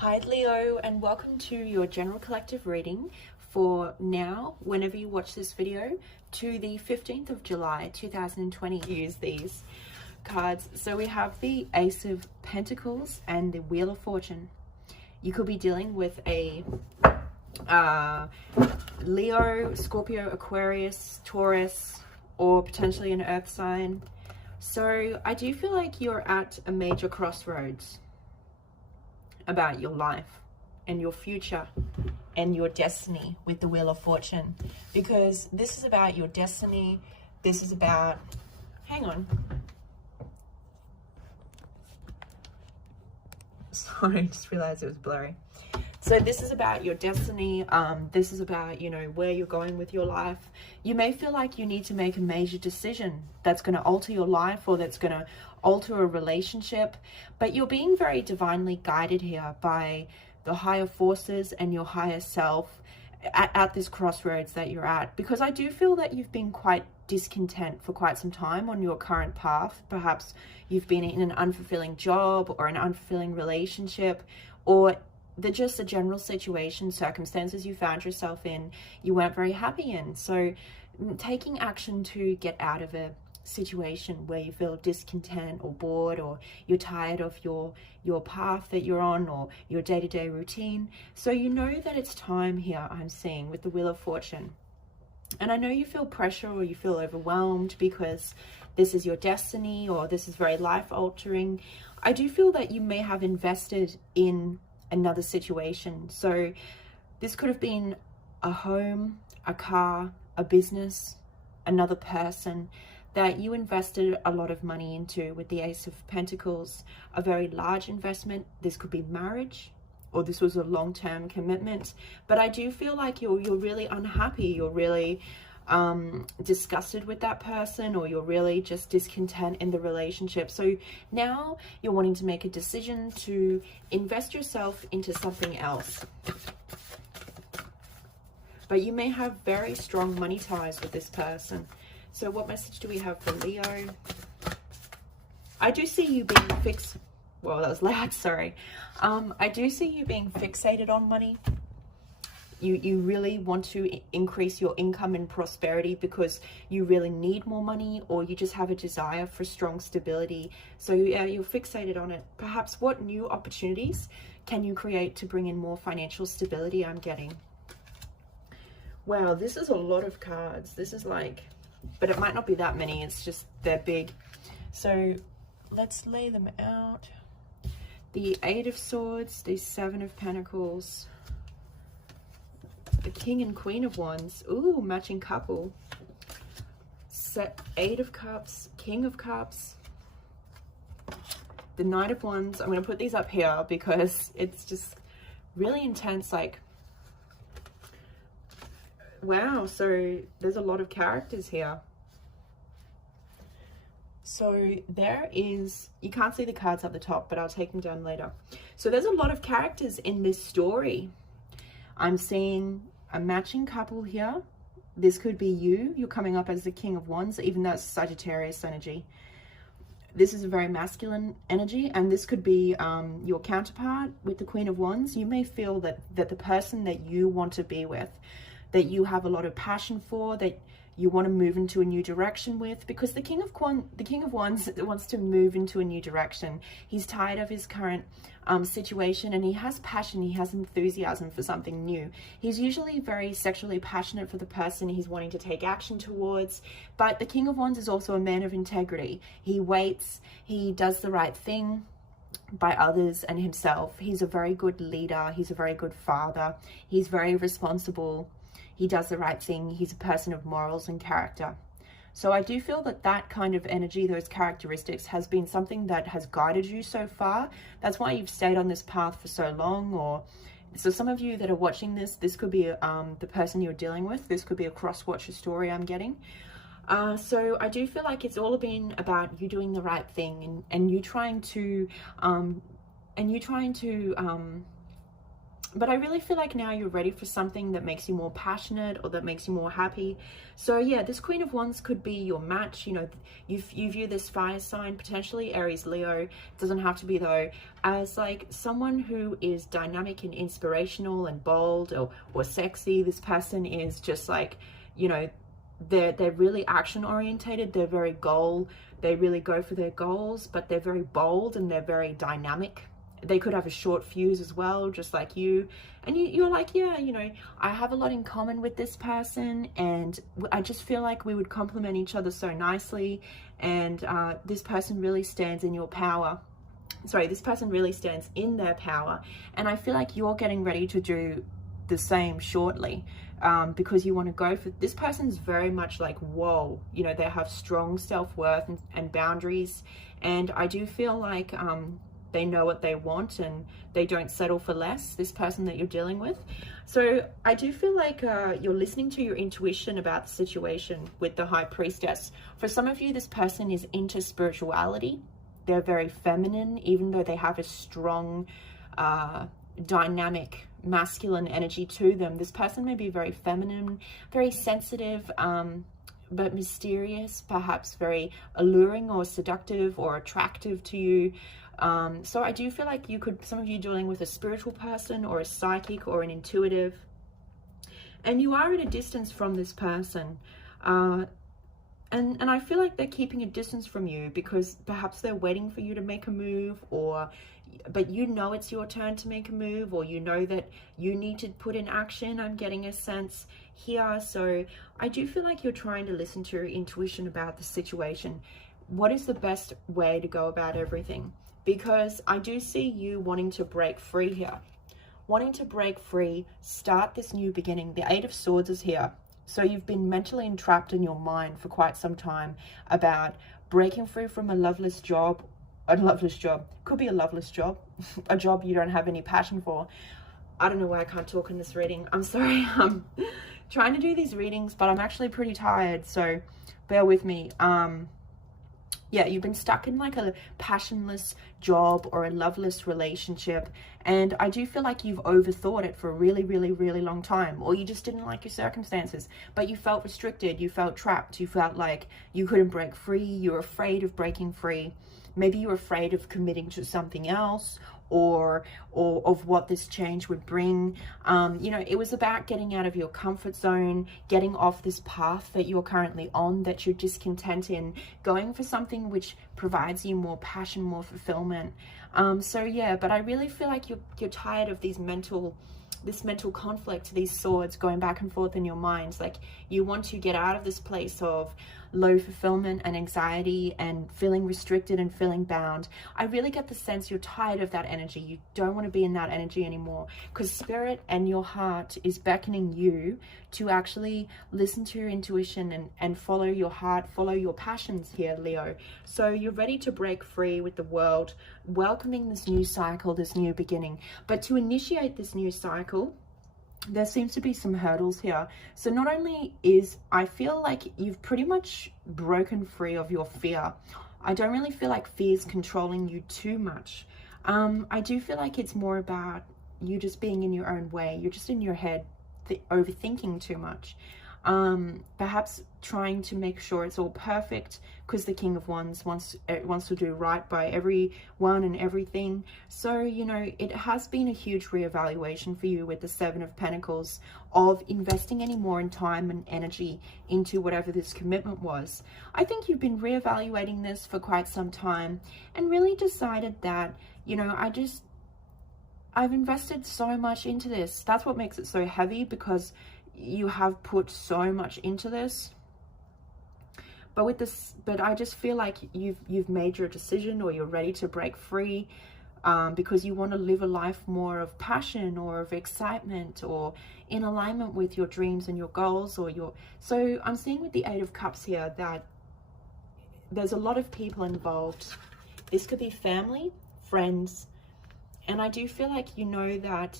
Hi Leo, and welcome to your general collective reading for now, whenever you watch this video, to the 15th of July 2020. Use these cards. So we have the Ace of Pentacles and the Wheel of Fortune. You could be dealing with a Leo, Scorpio, Aquarius, Taurus, or potentially an earth sign. So I do feel like you're at a major crossroads about your life and your future and your destiny with the Wheel of Fortune, because this is about your destiny. This is about, hang on, sorry, I just realized it was blurry. So this is about your destiny. This is about, where you're going with your life. You may feel like you need to make a major decision that's going to alter your life, or that's going to alter a relationship, but you're being very divinely guided here by the higher forces and your higher self at this crossroads that you're at, because I do feel that you've been quite discontent for quite some time on your current path. Perhaps you've been in an unfulfilling job or an unfulfilling relationship, or just a general situation, circumstances you found yourself in, you weren't very happy in. So taking action to get out of a situation where you feel discontent or bored, or you're tired of your path that you're on, or your day-to-day routine. So you know that it's time here, I'm seeing, with the Wheel of Fortune. And I know you feel pressure, or you feel overwhelmed because this is your destiny, or this is very life-altering. I do feel that you may have invested in another situation. So this could have been a home, a car, a business, another person that you invested a lot of money into with the Ace of Pentacles, a very large investment. This could be marriage, or this was a long-term commitment. But I do feel like you're really unhappy. You're really disgusted with that person, or you're really just discontent in the relationship. So now you're wanting to make a decision to invest yourself into something else. But you may have very strong money ties with this person. So what message do we have for Leo? I do see you being well, that was loud, sorry. I do see you being fixated on money. You really want to increase your income and prosperity because you really need more money, or you just have a desire for strong stability. So yeah, you're fixated on it. Perhaps what new opportunities can you create to bring in more financial stability, I'm getting. Wow, this is a lot of cards. This is like, but it might not be that many. It's just they're big. So let's lay them out. The Eight of Swords, the Seven of Pentacles, the King and Queen of Wands. Ooh, matching couple. Eight of Cups, King of Cups, the Knight of Wands. I'm going to put these up here because it's just really intense. Like, wow, so there's a lot of characters here. So there is, you can't see the cards at the top, but I'll take them down later. So there's a lot of characters in this story. I'm seeing a matching couple here. This could be you. You're coming up as the King of Wands, even though it's Sagittarius energy. This is a very masculine energy, and this could be your counterpart with the Queen of Wands. You may feel that the person that you want to be with, that you have a lot of passion for, that you want to move into a new direction with, because the King of Wands wants to move into a new direction. He's tired of his current situation, and he has passion, he has enthusiasm for something new. He's usually very sexually passionate for the person he's wanting to take action towards, but the King of Wands is also a man of integrity. He waits, he does the right thing by others and himself. He's a very good leader, he's a very good father, he's very responsible. He does the right thing. He's a person of morals and character. So I do feel that that kind of energy, those characteristics, has been something that has guided you so far. That's why you've stayed on this path for so long. Or so some of you that are watching this could be the person you're dealing with. This could be a cross-watcher story I'm getting. So I do feel like it's all been about you doing the right thing, But I really feel like now you're ready for something that makes you more passionate or that makes you more happy. So yeah, this Queen of Wands could be your match. You know, you view this fire sign, potentially Aries, Leo, it doesn't have to be though, as like someone who is dynamic and inspirational and bold or sexy. This person is just like, you know, they're really action orientated. They're very they really go for their goals, but they're very bold and they're very dynamic. They could have a short fuse as well, just like you. And you're like, yeah, you know, I have a lot in common with this person, and I just feel like we would complement each other so nicely. And this person really stands in your power. Sorry, this person really stands in their power. And I feel like you're getting ready to do the same shortly, because you want to go for this person's very much like, whoa, you know, they have strong self-worth and boundaries. And I do feel like they know what they want and they don't settle for less, this person that you're dealing with. So I do feel like you're listening to your intuition about the situation with the High Priestess. For some of you, this person is into spirituality. They're very feminine, even though they have a strong dynamic masculine energy to them. This person may be very feminine, very sensitive, but mysterious, perhaps very alluring or seductive or attractive to you. So I do feel like some of you dealing with a spiritual person or a psychic or an intuitive, and you are at a distance from this person. And I feel like they're keeping a distance from you because perhaps they're waiting for you to make a move, but you know it's your turn to make a move, or you know that you need to put in action. I'm getting a sense here. So I do feel like you're trying to listen to your intuition about the situation. What is the best way to go about everything? Because I do see you wanting to break free here. Wanting to break free, start this new beginning. The Eight of Swords is here. So you've been mentally entrapped in your mind for quite some time about breaking free from a loveless job. Could be a loveless job. A job you don't have any passion for. I don't know why I can't talk in this reading. I'm sorry. I'm trying to do these readings, but I'm actually pretty tired. So bear with me. Yeah, you've been stuck in like a passionless job or a loveless relationship, and I do feel like you've overthought it for a really, really, really long time, or you just didn't like your circumstances, but you felt restricted, you felt trapped, you felt like you couldn't break free, you were afraid of breaking free. Maybe you're afraid of committing to something else, or of what this change would bring. You know, it was about getting out of your comfort zone, getting off this path that you're currently on, that you're discontent in, going for something which provides you more passion, more fulfillment. So yeah, but I really feel like you're tired of this mental conflict, these swords going back and forth in your minds. Like, you want to get out of this place of low fulfillment and anxiety and feeling restricted and feeling bound. I really get the sense you're tired of that energy. You don't want to be in that energy anymore, because spirit and your heart is beckoning you to actually listen to your intuition and follow your heart, follow your passions here, Leo. So you're ready to break free with the world, welcoming this new cycle, this new beginning. But to initiate this new cycle, there seems to be some hurdles here. So not only I feel like you've pretty much broken free of your fear. I don't really feel like fear is controlling you too much. I do feel like it's more about you just being in your own way. You're just in your head, overthinking too much. Perhaps trying to make sure it's all perfect, because the King of Wands wants to do right by everyone and everything. So, you know, it has been a huge reevaluation for you with the Seven of Pentacles, of investing any more in time and energy into whatever this commitment was. I think you've been reevaluating this for quite some time and really decided that, you know, I've invested so much into this. That's what makes it so heavy, because you have put so much into this. But I just feel like you've made your decision, or you're ready to break free, because you want to live a life more of passion or of excitement, or in alignment with your dreams and your goals, so I'm seeing with the Eight of Cups here that there's a lot of people involved. This could be family, friends, and I do feel like you know that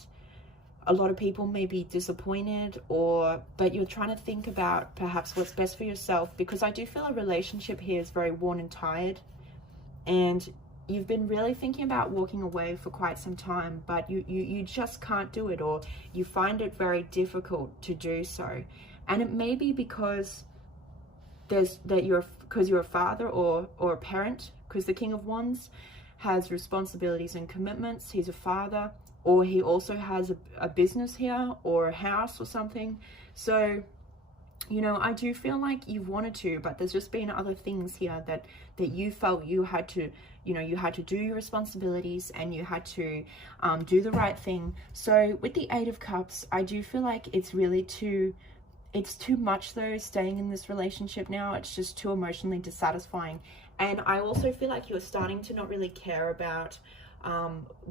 a lot of people may be disappointed, but you're trying to think about perhaps what's best for yourself, because I do feel a relationship here is very worn and tired, and you've been really thinking about walking away for quite some time, but you just can't do it, or you find it very difficult to do so. And it may be because you're a father or a parent, because the King of Wands has responsibilities and commitments. He's a father, or he also has a business here or a house or something. So, you know, I do feel like you've wanted to, but there's just been other things here that you felt you had to, you know, you had to do your responsibilities and you had to do the right thing. So with the Eight of Cups, I do feel like it's too much though, staying in this relationship now. It's just too emotionally dissatisfying. And I also feel like you're starting to not really care about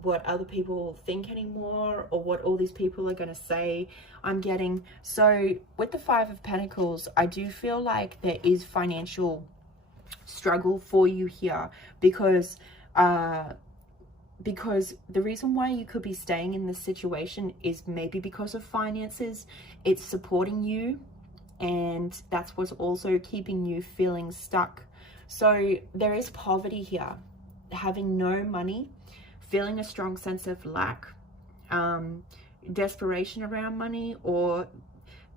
what other people think anymore, or what all these people are going to say. I'm getting, so with the Five of Pentacles, I do feel like there is financial struggle for you here, because the reason why you could be staying in this situation is maybe because of finances. It's supporting you, and that's what's also keeping you feeling stuck. So there is poverty here, having no money, feeling a strong sense of lack, desperation around money, or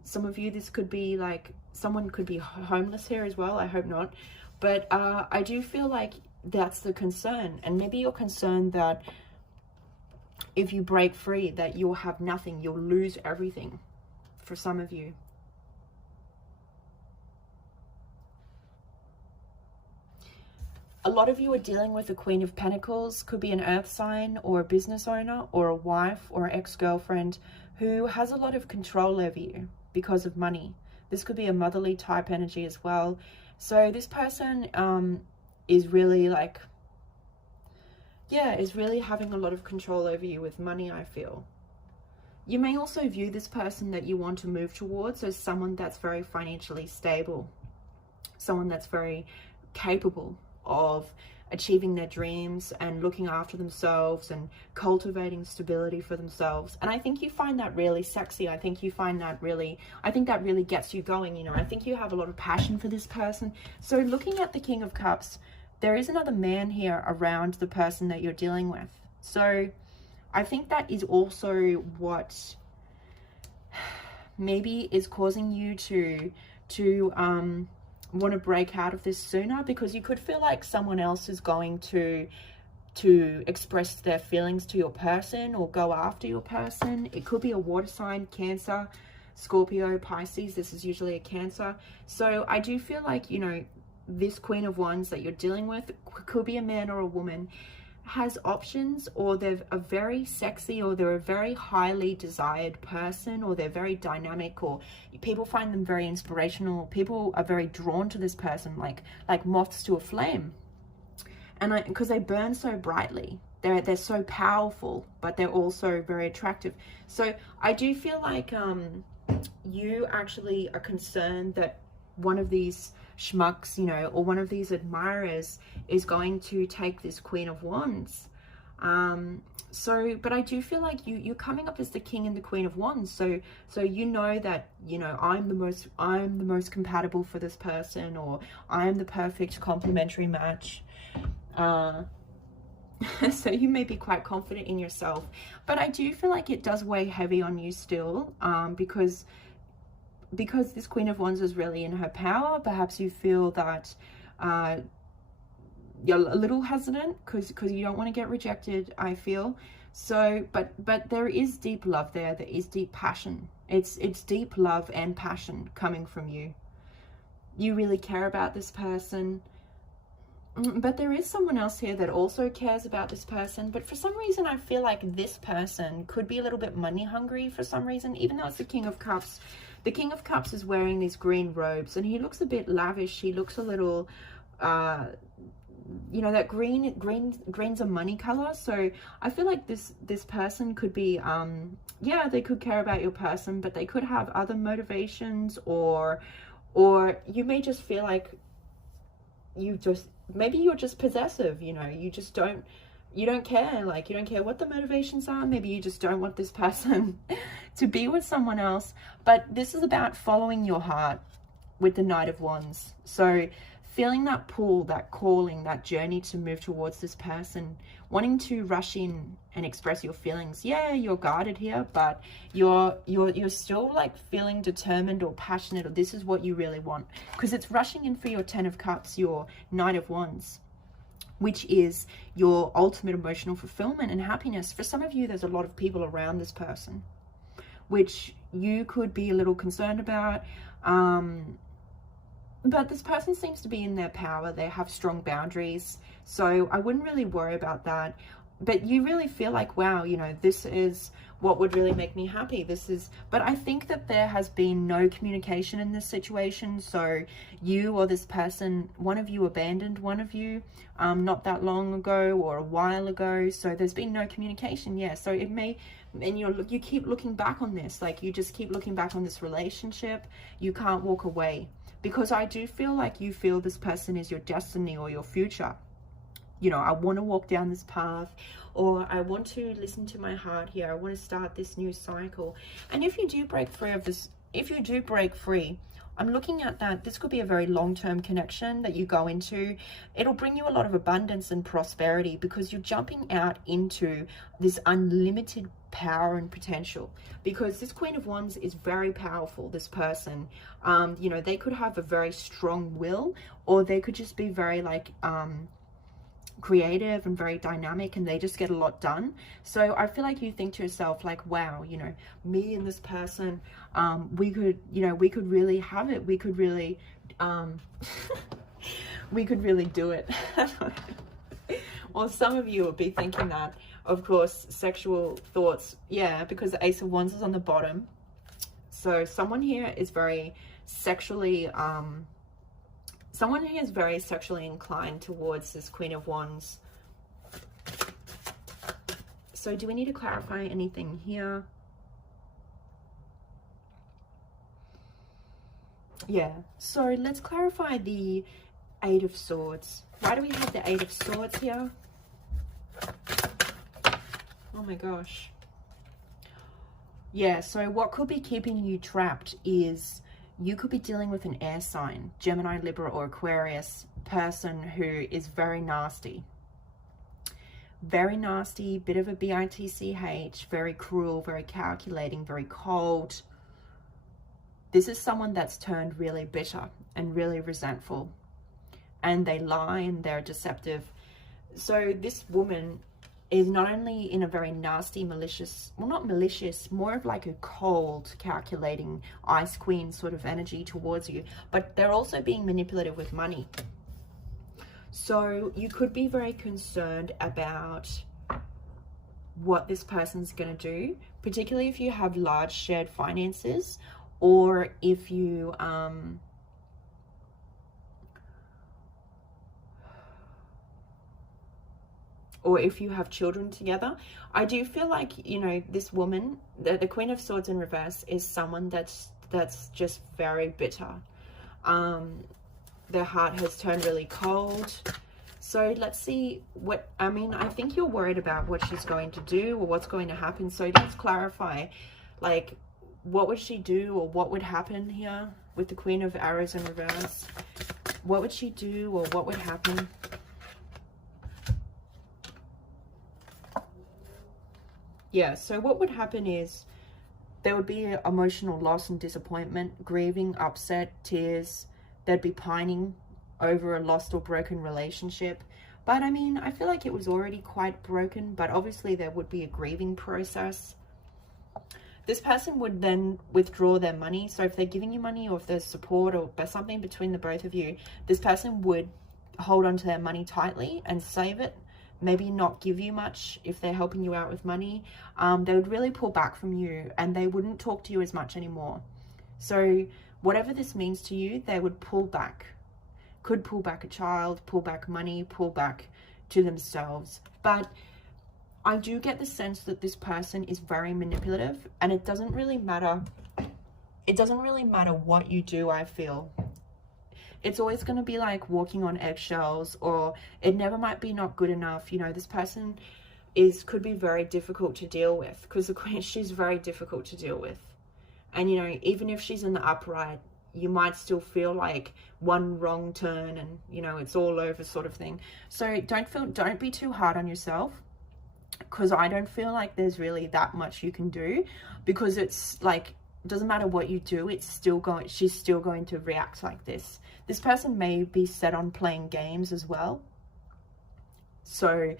some of you, this could be like someone could be homeless here as well. I hope not. But I do feel like that's the concern. And maybe you're concerned that if you break free, that you'll have nothing, you'll lose everything for some of you. A lot of you are dealing with the Queen of Pentacles. Could be an earth sign, or a business owner, or a wife, or an ex-girlfriend who has a lot of control over you because of money. This could be a motherly type energy as well. So this person is really like, yeah, is really having a lot of control over you with money, I feel. You may also view this person that you want to move towards as someone that's very financially stable, someone that's very capable of achieving their dreams and looking after themselves and cultivating stability for themselves. And I think you find that really sexy. I think you find that really, I think that really gets you going, you know. I think you have a lot of passion for this person. So looking at the King of Cups, there is another man here around the person that you're dealing with. So I think that is also what maybe is causing you to want to break out of this sooner, because you could feel like someone else is going to express their feelings to your person or go after your person. It could be a water sign, Cancer, Scorpio, Pisces. This is usually a Cancer. So I do feel like, you know, this Queen of Wands that you're dealing with could be a man or a woman, has options, or they're a very sexy, or they're a very highly desired person, or they're very dynamic, or people find them very inspirational. People are very drawn to this person, like moths to a flame. And because they burn so brightly, they're so powerful, but they're also very attractive. So I do feel like you actually are concerned that one of these schmucks, you know, or one of these admirers is going to take this Queen of Wands. But I do feel like you're coming up as the King and the Queen of Wands. So you know that, you know, I'm the most compatible for this person, or I am the perfect complementary match. So you may be quite confident in yourself, but I do feel like it does weigh heavy on you still, because this Queen of Wands is really in her power. Perhaps you feel that you're a little hesitant because you don't want to get rejected, I feel. So, but there is deep love there. There is deep passion. It's deep love and passion coming from you. You really care about this person. But there is someone else here that also cares about this person. But for some reason, I feel like this person could be a little bit money hungry for some reason, even though it's the King of Cups. The King of Cups is wearing these green robes, and he looks a bit lavish. He looks a little, you know, that green's a money color. So I feel like this person could be, yeah, they could care about your person, but they could have other motivations, or you may just feel like maybe you're just possessive, you know, you don't care, like you don't care what the motivations are. Maybe you just don't want this person to be with someone else. But this is about following your heart with the Knight of Wands. So feeling that pull, that calling, that journey to move towards this person, wanting to rush in and express your feelings. Yeah, you're guarded here, but you're still like feeling determined or passionate, or this is what you really want, because it's rushing in for your 10 of Cups, your Knight of Wands, which is your ultimate emotional fulfillment and happiness. For some of you, there's a lot of people around this person, which you could be a little concerned about. But this person seems to be in their power. They have strong boundaries. So I wouldn't really worry about that. But you really feel like, wow, you know, this is what would really make me happy. But I think that there has been no communication in this situation. So you or this person, one of you abandoned one of you not that long ago or a while ago. So there's been no communication. Yeah. So it may, and you keep looking back on this, like you just keep looking back on this relationship. You can't walk away, because I do feel like you feel this person is your destiny or your future. You know, I want to walk down this path, or I want to listen to my heart here. I want to start this new cycle. And if you do break free of this, I'm looking at that. This could be a very long-term connection that you go into. It'll bring you a lot of abundance and prosperity, because you're jumping out into this unlimited power and potential, because this Queen of Wands is very powerful. This person, you know, they could have a very strong will, or they could just be very like, creative and very dynamic, and they just get a lot done. So I feel like you think to yourself like, wow, you know, me and this person, we could really have it. We could really we could really do it. Well, some of you will be thinking that, of course, sexual thoughts. Yeah, because the Ace of Wands is on the bottom. So someone here is very sexually inclined towards this Queen of Wands. So do we need to clarify anything here? Yeah, so let's clarify the Eight of Swords. Why do we have the Eight of Swords here? Oh my gosh. Yeah, so what could be keeping you trapped is you could be dealing with an air sign, Gemini, Libra, or Aquarius person who is very nasty. Very nasty, bit of a bitch, very cruel, very calculating, very cold. This is someone that's turned really bitter and really resentful. And they lie and they're deceptive. So this woman is not only in a very nasty, malicious, well, not malicious, more of like a cold, calculating, ice queen sort of energy towards you, but they're also being manipulative with money. So you could be very concerned about what this person's going to do, particularly if you have large shared finances, or if you, or if you have children together. I do feel like, you know, this woman, the Queen of Swords in reverse, is someone that's just very bitter. Their heart has turned really cold. So let's see what, I mean, I think you're worried about what she's going to do or what's going to happen. So let's clarify, like, what would she do or what would happen here with the Queen of Arrows in reverse? What would she do or what would happen? Yeah, so what would happen is there would be emotional loss and disappointment, grieving, upset, tears. There'd be pining over a lost or broken relationship. But I mean, I feel like it was already quite broken, but obviously there would be a grieving process. This person would then withdraw their money. So if they're giving you money, or if there's support or something between the both of you, this person would hold on to their money tightly and save it. Maybe not give you much if they're helping you out with money. They would really pull back from you and they wouldn't talk to you as much anymore. So whatever this means to you, they would pull back. Could pull back a child, pull back money, pull back to themselves. But I do get the sense that this person is very manipulative, and it doesn't really matter. It doesn't really matter what you do, I feel. It's always going to be like walking on eggshells, or it never might be not good enough. You know, this person could be very difficult to deal with, because the Queen, she's very difficult to deal with. And, you know, even if she's in the upright, you might still feel like one wrong turn and, you know, it's all over sort of thing. So don't be too hard on yourself, because I don't feel like there's really that much you can do, because it's like, it doesn't matter what you do, she's still going to react like this. This person may be set on playing games as well. So,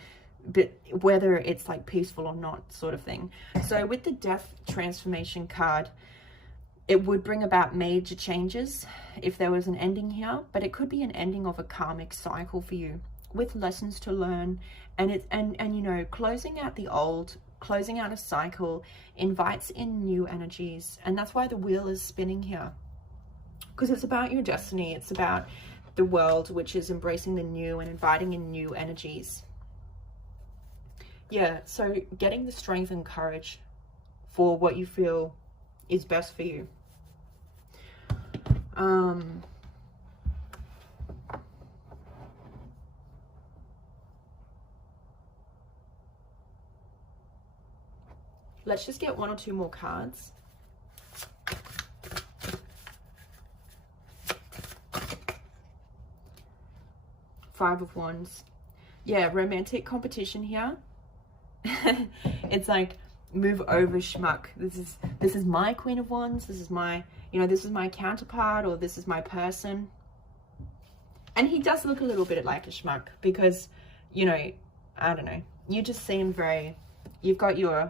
but whether it's like peaceful or not sort of thing. So with the Death Transformation card, it would bring about major changes if there was an ending here, but it could be an ending of a karmic cycle for you with lessons to learn. And you know, closing out the old, closing out a cycle invites in new energies. And that's why the wheel is spinning here, because it's about your destiny. It's about the world, which is embracing the new and inviting in new energies. Yeah, so getting the strength and courage for what you feel is best for you. Let's just get one or two more cards. Five of Wands. Yeah, romantic competition here. It's like, move over, schmuck. This is my Queen of Wands. This is my, you know, this is my counterpart, or this is my person. And he does look a little bit like a schmuck, because, you know, I don't know, you just seem very, you've got your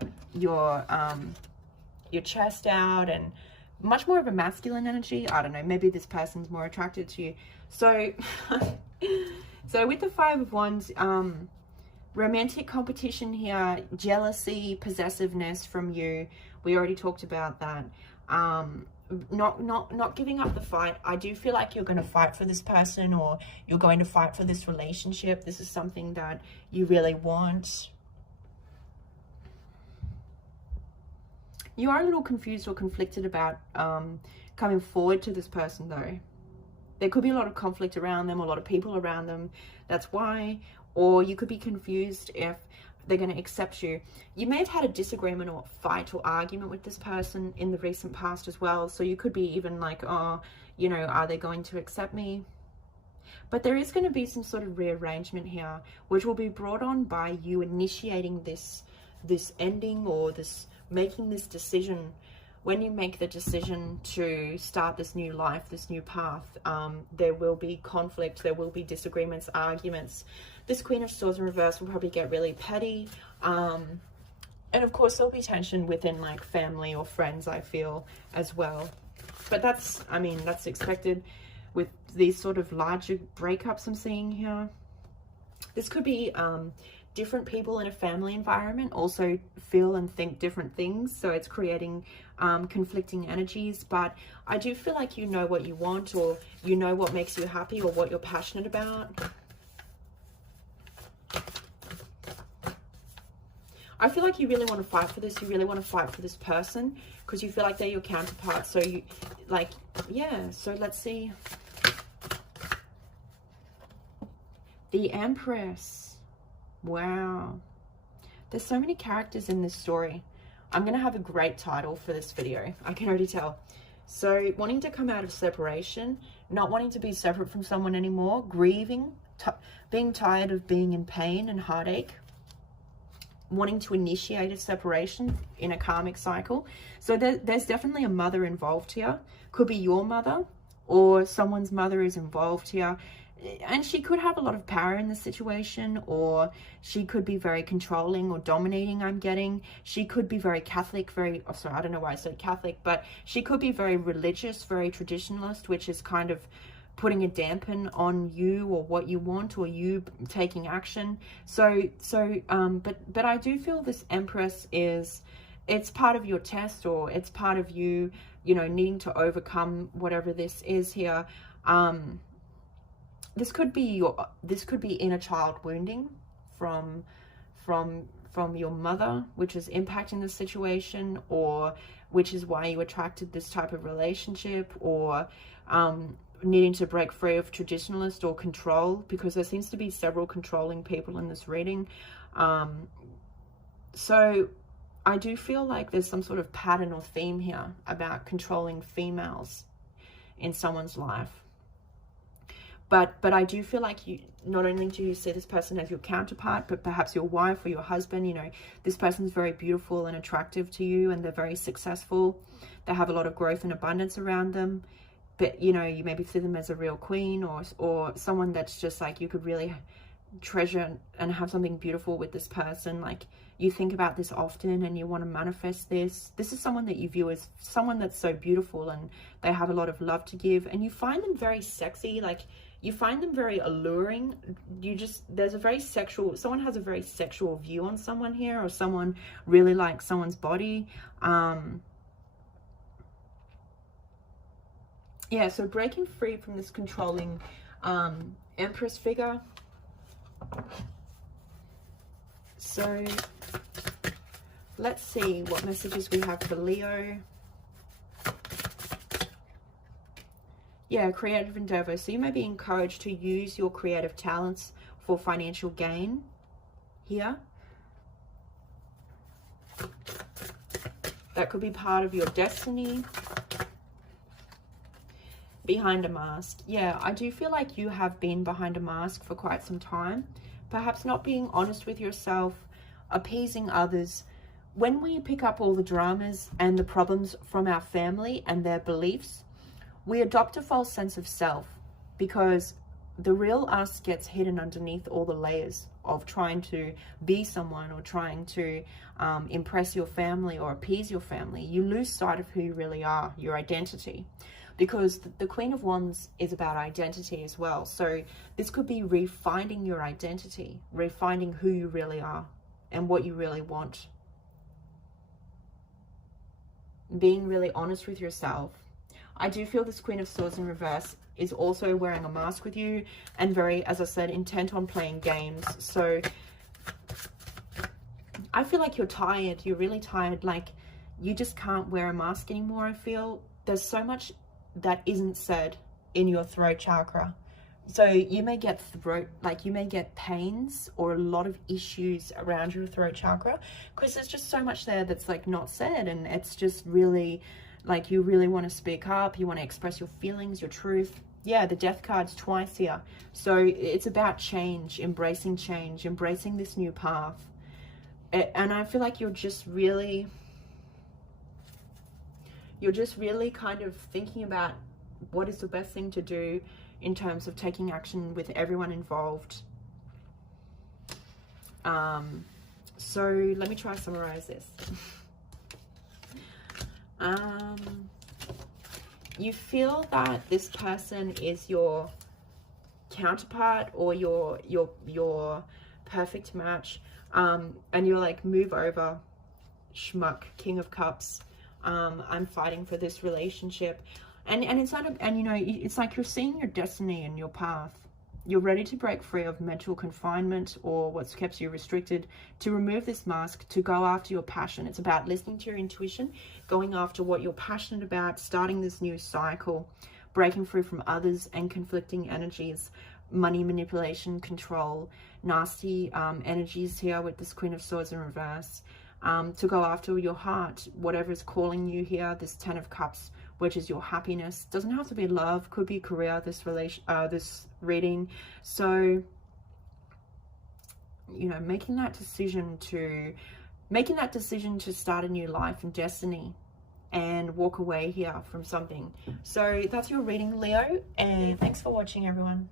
chest out and much more of a masculine energy. I don't know, maybe this person's more attracted to you. So so with the Five of Wands, romantic competition here, jealousy, possessiveness from you. We already talked about that. Not giving up the fight. I do feel like you're going to fight for this person, or you're going to fight for this relationship. This is something that you really want. You are a little confused or conflicted about coming forward to this person though. There could be a lot of conflict around them, a lot of people around them. That's why. Or you could be confused if they're going to accept you. You may have had a disagreement or fight or argument with this person in the recent past as well. So you could be even like, oh, you know, are they going to accept me? But there is going to be some sort of rearrangement here, which will be brought on by you initiating this ending, or this making this decision. When you make the decision to start this new life, this new path, there will be conflict, there will be disagreements, arguments. This Queen of Swords in reverse will probably get really petty. And of course, there'll be tension within like family or friends, I feel, as well. But that's, I mean, that's expected with these sort of larger breakups I'm seeing here. This could be different people in a family environment also feel and think different things, so it's creating conflicting energies. But I do feel like you know what you want, or you know what makes you happy, or what you're passionate about. I feel like you really want to fight for this. You really want to fight for this person, because you feel like they're your counterpart. So you like, yeah, so let's see. The Empress. Wow, there's so many characters in this story. I'm gonna have a great title for this video, I can already tell. So wanting to come out of separation, not wanting to be separate from someone anymore, grieving, being tired of being in pain and heartache, wanting to initiate a separation in a karmic cycle. So there's definitely a mother involved here. Could be your mother, or someone's mother is involved here. And she could have a lot of power in the situation, or she could be very controlling or dominating, I'm getting. She could be very Catholic, oh, sorry, I don't know why I said Catholic, but she could be very religious, very traditionalist, which is kind of putting a dampen on you or what you want, or you taking action. But I do feel this Empress is, it's part of your test, or it's part of you, you know, needing to overcome whatever this is here. This could be inner child wounding from your mother, which is impacting the situation, or which is why you attracted this type of relationship, or needing to break free of traditionalist or control, because there seems to be several controlling people in this reading. So I do feel like there's some sort of pattern or theme here about controlling females in someone's life. But I do feel like you, not only do you see this person as your counterpart, but perhaps your wife or your husband. You know, this person's very beautiful and attractive to you, and they're very successful. They have a lot of growth and abundance around them. But, you know, you maybe see them as a real queen, or someone that's just like you could really treasure and have something beautiful with this person. Like, you think about this often and you want to manifest this. This is someone that you view as someone that's so beautiful, and they have a lot of love to give, and you find them very sexy. Like, you find them very alluring. There's a very sexual, someone has a very sexual view on someone here, or someone really likes someone's body. Yeah, so breaking free from this controlling Empress figure. So let's see what messages we have for Leo. Yeah, creative endeavor. So you may be encouraged to use your creative talents for financial gain here. That could be part of your destiny. Behind a mask. Yeah, I do feel like you have been behind a mask for quite some time. Perhaps not being honest with yourself, appeasing others. When we pick up all the dramas and the problems from our family and their beliefs, we adopt a false sense of self, because the real us gets hidden underneath all the layers of trying to be someone, or trying to impress your family or appease your family. You lose sight of who you really are, your identity. Because the Queen of Wands is about identity as well. So this could be refinding your identity, refinding who you really are and what you really want. Being really honest with yourself. I do feel this Queen of Swords in reverse is also wearing a mask with you, and very, as I said, intent on playing games. So I feel like you're tired. You're really tired. Like, you just can't wear a mask anymore, I feel. There's so much that isn't said in your throat chakra. So you may get you may get pains or a lot of issues around your throat chakra, because there's just so much there that's like not said, and it's just really like you really want to speak up, you want to express your feelings, your truth. Yeah, the Death card's twice here. So it's about change, embracing this new path. And I feel like you're just really kind of thinking about what is the best thing to do in terms of taking action with everyone involved. So let me try to summarize this. You feel that this person is your counterpart or your perfect match, and you're like, move over, schmuck, King of Cups. I'm fighting for this relationship, and it's not, and you know, it's like you're seeing your destiny and your path. You're ready to break free of mental confinement or what's kept you restricted, to remove this mask, to go after your passion. It's about listening to your intuition, going after what you're passionate about, starting this new cycle, breaking free from others and conflicting energies, money manipulation, control, nasty energies here with this Queen of Swords in reverse. To go after your heart, whatever is calling you here, this 10 of Cups, which is your happiness. Doesn't have to be love, could be career, this reading. So, you know, making that decision to start a new life and destiny, and walk away here from something. So that's your reading, Leo, and thanks for watching, everyone.